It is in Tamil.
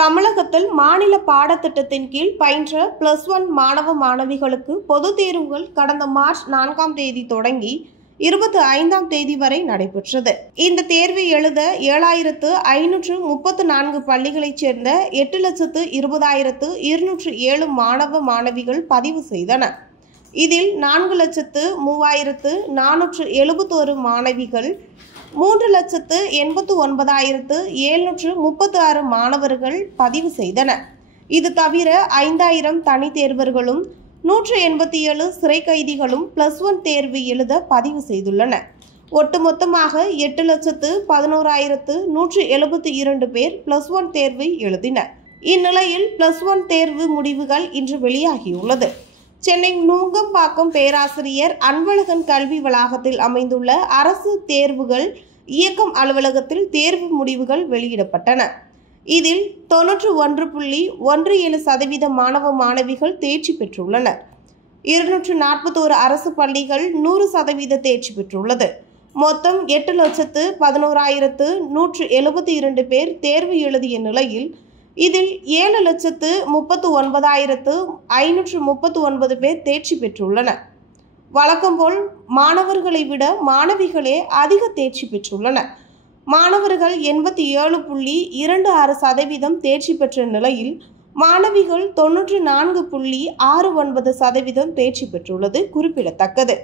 தமிழகத்தில் மாநில பாடத்திட்டத்தின் கீழ் பயின்ற +1 மாணவ மாணவிகளுக்கு பொதுத் தேர்வுகள் கடந்த மார்ச் 4ஆம் தேதி தொடங்கி 25ஆம் தேதி வரை நடைபெற்றது. இந்த தேர்வை எழுத 7534 பள்ளிகளைச் சேர்ந்த 8,20,207 மாணவ மாணவிகள் பதிவு செய்தனர். இதில் 4,03,471 மாணவிகள், 3,89,736 மாணவர்கள் பதிவு செய்தனர். இது தவிர 5000 தனி தேர்வர்களும் 187 சிறை கைதிகளும் +1 தேர்வு எழுத பதிவு செய்துள்ளனர். ஒட்டுமொத்தமாக 8,11,172 பேர் +1 தேர்வு எழுதினர். இந்நிலையில் +1 தேர்வு முடிவுகள் இன்று வெளியாகியுள்ளது. சென்னை நுங்கம்பாக்கம் பேராசிரியர் அன்பழகன் கல்வி வளாகத்தில் அமைந்துள்ள அரசு தேர்வுகள் இயக்கம் அலுவலகத்தில் தேர்வு முடிவுகள் வெளியிடப்பட்டன. இதில் 91.17% மாணவ மாணவிகள் தேர்ச்சி பெற்றுள்ளனர். 241 அரசு பள்ளிகள் 100% தேர்ச்சி பெற்றுள்ளது. மொத்தம் 8,11,172 பேர் தேர்வு எழுதிய நிலையில் இதில் 7,39,539 பேர் தேர்ச்சி பெற்றுள்ளனர். வழக்கம்போல் மாணவர்களை விட மாணவிகளே அதிக தேர்ச்சி பெற்றுள்ளனர். மாணவர்கள் 87.26% தேர்ச்சி பெற்ற நிலையில் மாணவிகள் 94.69% தேர்ச்சி பெற்றுள்ளது குறிப்பிடத்தக்கது.